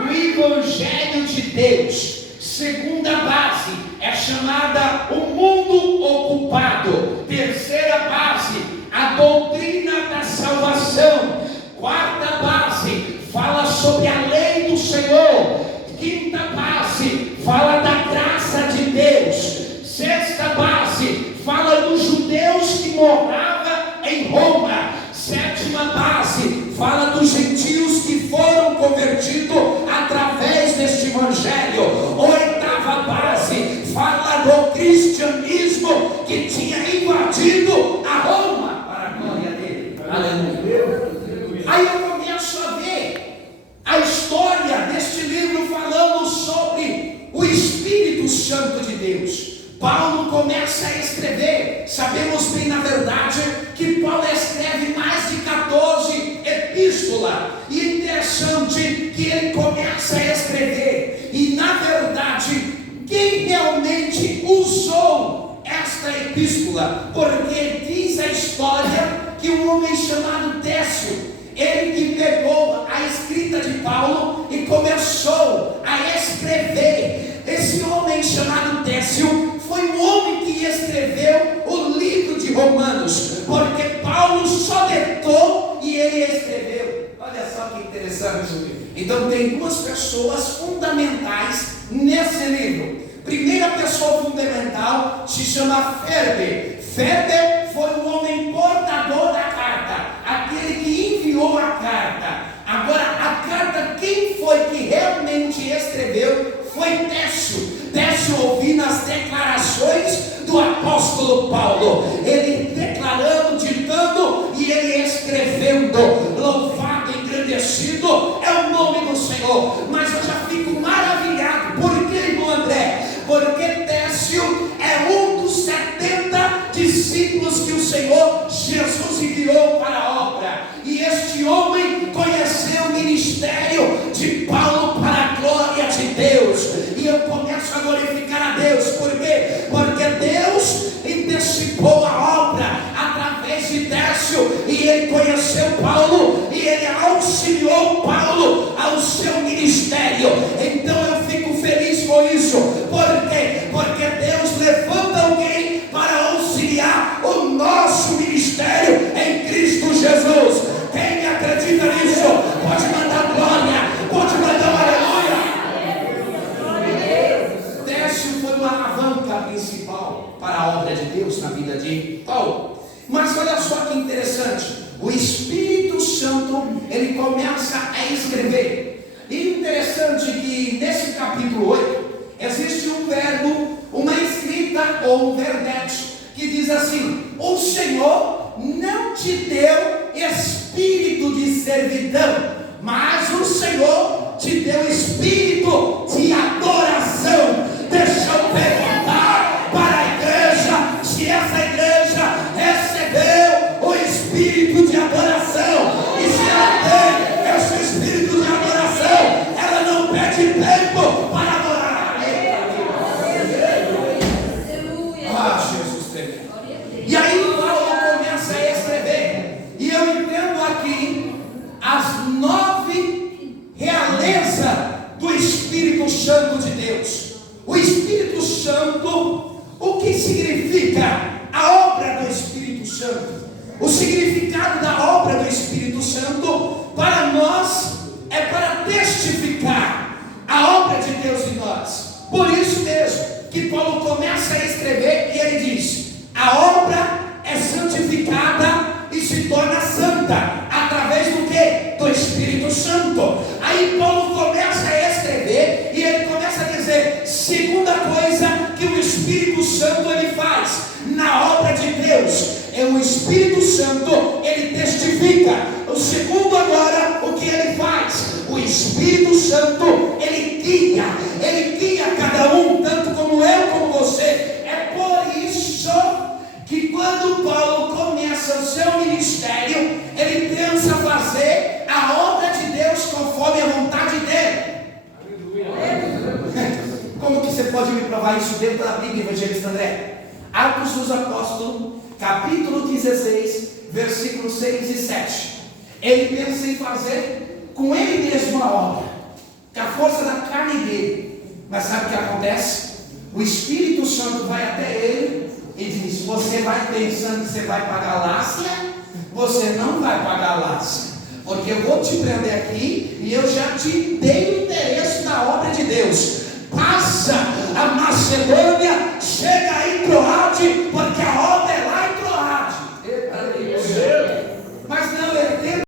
O Evangelho de Deus. Segunda base é chamada o mundo ocupado. Terceira base, a doutrina da salvação. Quarta base, fala sobre a lei do Senhor. Quinta base, fala da graça de Deus. Sexta base, fala dos judeus que moravam em Roma. Sétima base, fala dos gentios que foram convertidos através deste evangelho. Oitava base, fala do cristianismo que tinha invadido a Roma, para a glória dele. Aleluia. Aí eu começo a ver a história deste livro falando sobre o Espírito Santo de Deus. Paulo começa a escrever. Sabemos bem, na verdade, que Paulo escreve mais de 14 epístolas. E é interessante que ele começa a escrever. E na verdade, quem realmente usou esta epístola? Porque diz a história que um homem chamado Técio, ele que pegou a escrita de Paulo e começou a escrever. Esse homem chamado Técio foi o homem que escreveu o livro de Romanos, porque Paulo só ditou e ele escreveu. Olha só que interessante. Então tem duas pessoas fundamentais nesse livro. Primeira pessoa fundamental se chama Ferbe. Ferbe foi o homem portador da carta, aquele que enviou a carta. Agora, a carta, quem foi que realmente escreveu foi Técio. Técio ouvindo as declarações do apóstolo Paulo, ele declarando, ditando e ele escrevendo. Louvado, engrandecido é o nome do Senhor. Mas eu já fico maravilhado. Por que, irmão André? Porque Técio é um dos 70 discípulos que o Senhor Jesus enviou para a obra. E este homem conheceu o ministério de Paulo para a glória de Deus. E eu começo a glorificar a Deus. Por quê? Porque Deus antecipou a obra através de Técio. E ele conheceu Paulo. E ele auxiliou Paulo ao seu ministério. Então eu fico feliz com isso. Por quê? Porque Deus levanta alguém para auxiliar o nosso ministério em Cristo Jesus. Quem acredita nisso, pode mandar glória, pode mandar aleluia. Técio foi uma alavanca principal para a obra de Deus na vida de Paulo. Mas olha só que interessante, o Espírito Santo, ele começa a escrever. E interessante que nesse capítulo 8, existe um verbo, uma escrita ou um verbete, que diz assim: o Senhor não te deu espírito de servidão, mas o Senhor te deu espírito de adoração. Deixa eu perguntar para a igreja, se essa igreja recebeu o espírito de adoração, e se ela tem esse espírito de adoração, ela não perde tempo para adorar. Jesus tremendo. E aí Paulo começa a escrever, e eu entendo aqui as 9 realezas do Espírito Santo de Deus. O Espírito Santo, o que significa a obra do Espírito Santo? O significado da obra do Espírito Santo para nós é para testificar a obra de Deus em nós. Por isso mesmo que Paulo começa a escrever e ele diz: a obra é santificada e se torna santa através do que? Do Espírito Santo. Aí Paulo começa a escrever e ele começa a dizer: segunda coisa que o Espírito Santo ele faz na obra de Deus, é o Espírito Santo, ele testifica. O segundo agora, o que ele faz? O Espírito Santo, ele guia cada um, tanto como eu, como você. É por isso que quando Paulo começa o seu ministério, ele pensa fazer a obra de Deus conforme a vontade dele. Aleluia. Como que você pode me provar isso dentro da Bíblia, evangelista André? Atos dos Apóstolos, capítulo 16, versículos 6 e 7. Ele pensa em fazer com ele mesmo a obra. força da carne dele. Mas sabe o que acontece? O Espírito Santo vai até ele e diz: você vai pensando que você vai pagar lácia? Você não vai pagar lácia, porque eu vou te prender aqui e eu já te dei o endereço da obra de Deus. Passa a Macedônia